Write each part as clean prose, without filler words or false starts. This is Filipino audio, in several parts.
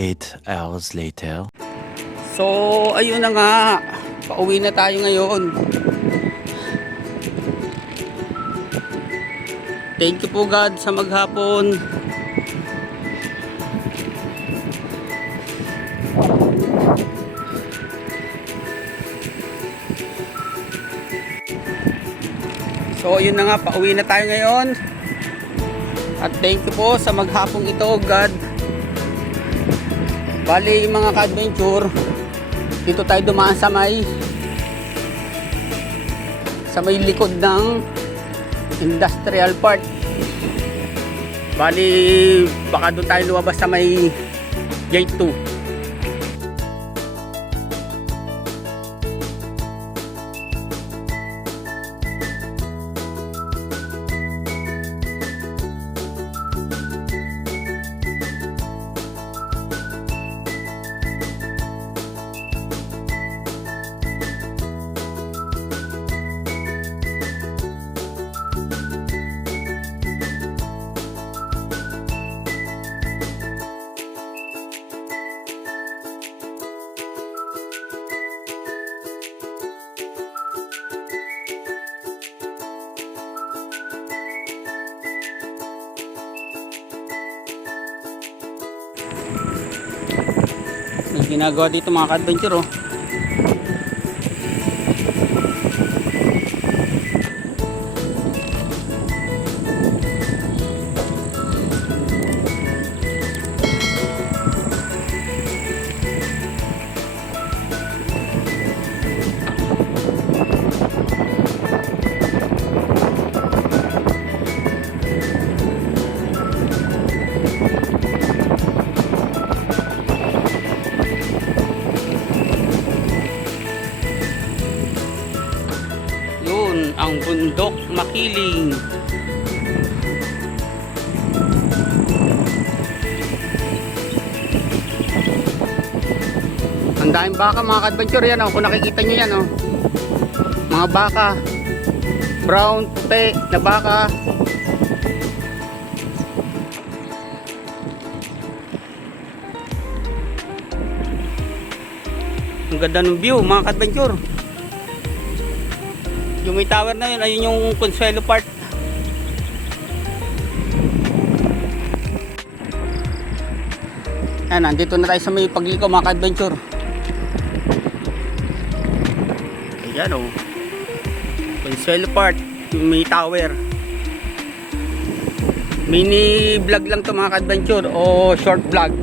8 hours later. So, ayun na nga. Pauwi na tayo ngayon. Thank you po God sa maghapon. So, ayun na nga. Pauwi na tayo ngayon. At thank you po sa maghapong ito, God. Bali, mga ka-adventure, dito tayo dumaan sa may likod ng industrial park. Bali, baka doon tayo lumabas sa may gate 2. May ginagawa dito mga ka-adventure, oh. Ang bundok Makiling. Ang daming baka mga ka-adventure yan, oh. Kung nakikita nyo yan, oh. Mga baka brown, puti na baka. Ang ganda ng view mga ka-adventure. Yung may tower na yun, ayun yung Consuelo Park. Ayan, nandito na tayo sa may pagliko mga ka-adventure. Ayan, o, Consuelo Park, yung may tower. Mini vlog lang to mga ka-adventure, o short vlog.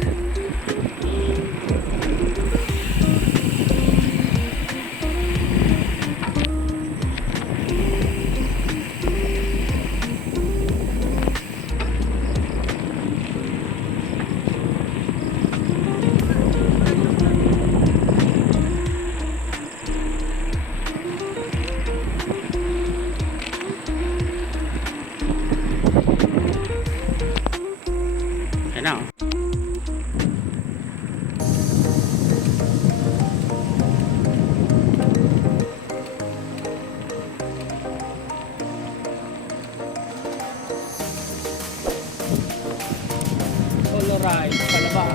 Ride palaba.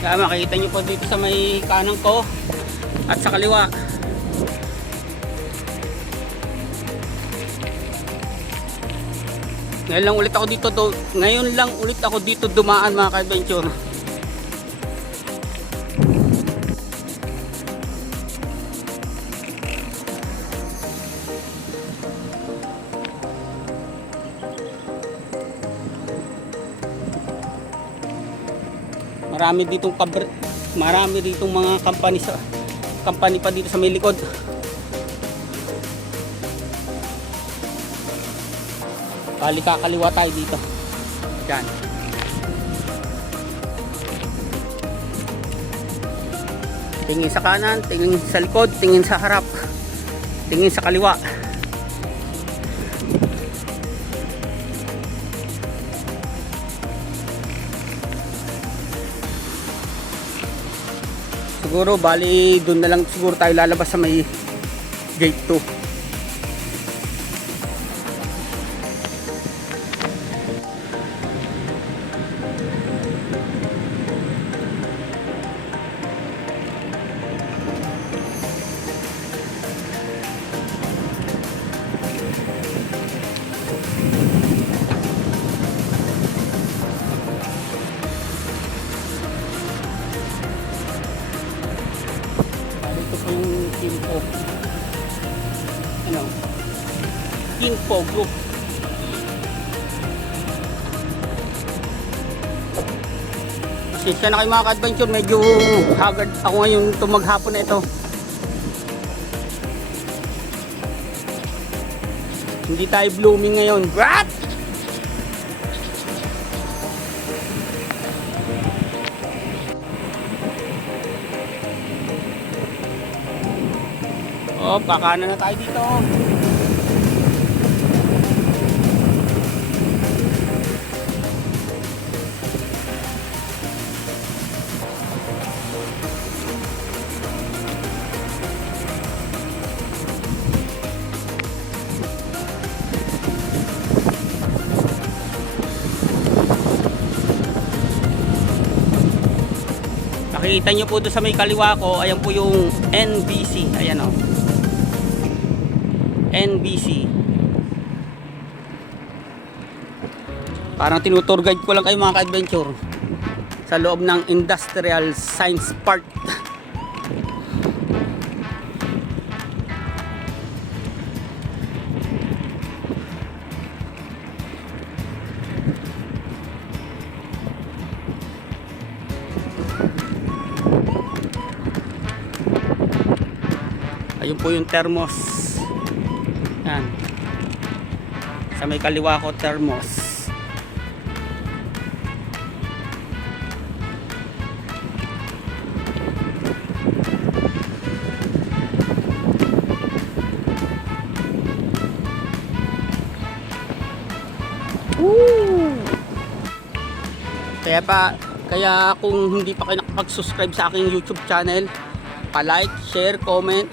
Kaya makikita nyo po dito sa may kanang ko at sa kaliwa. Ngayon lang ulit ako dito dumaan mga ka-adventure. Marami ditong mga company pa dito sa may likod. Bali kakaliwa tayo dito. Yan. Tingin sa kanan, tingin sa likod, tingin sa harap, tingin sa kaliwa. Siguro bali doon na lang siguro tayo lalabas sa may gate 2. Ito po yung Kinpo. Ano? Kinpo Group. Pasensya na kayo mga ka-adventure, medyo haggard ako ngayon itong maghapon na ito. Hindi tayo blooming ngayon. What? Oh, pakana na tayo dito. Nakikita nyo po doon sa may kaliwa ko, ayan po yung NBC. Ayan o. NBC. Parang tinutour guide ko lang kayo mga ka-adventure sa loob ng Industrial Science Park. Ayun po yung thermos. Yan. Sa may kaliwa ko, thermos. Woo! Kaya kung hindi pa kayo nakapag-subscribe sa aking YouTube channel, pa-like, share, comment,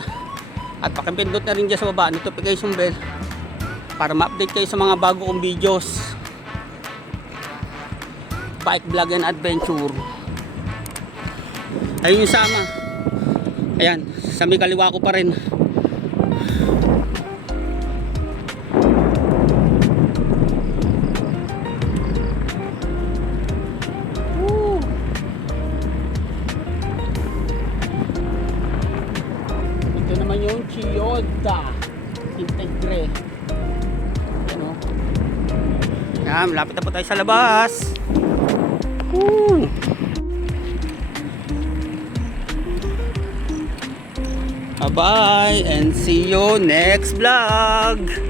at pakipindot na rin dyan sa baba notification bell para ma-update kayo sa mga bago kong videos, bike vlog and adventure. Ayun yung sama. Ayan, sa may kaliwa ko pa rin. Yung Chiyoda Integre. Ano? Yan, malapit na po tayo sa labas. Woo! Bye-bye and see you next vlog.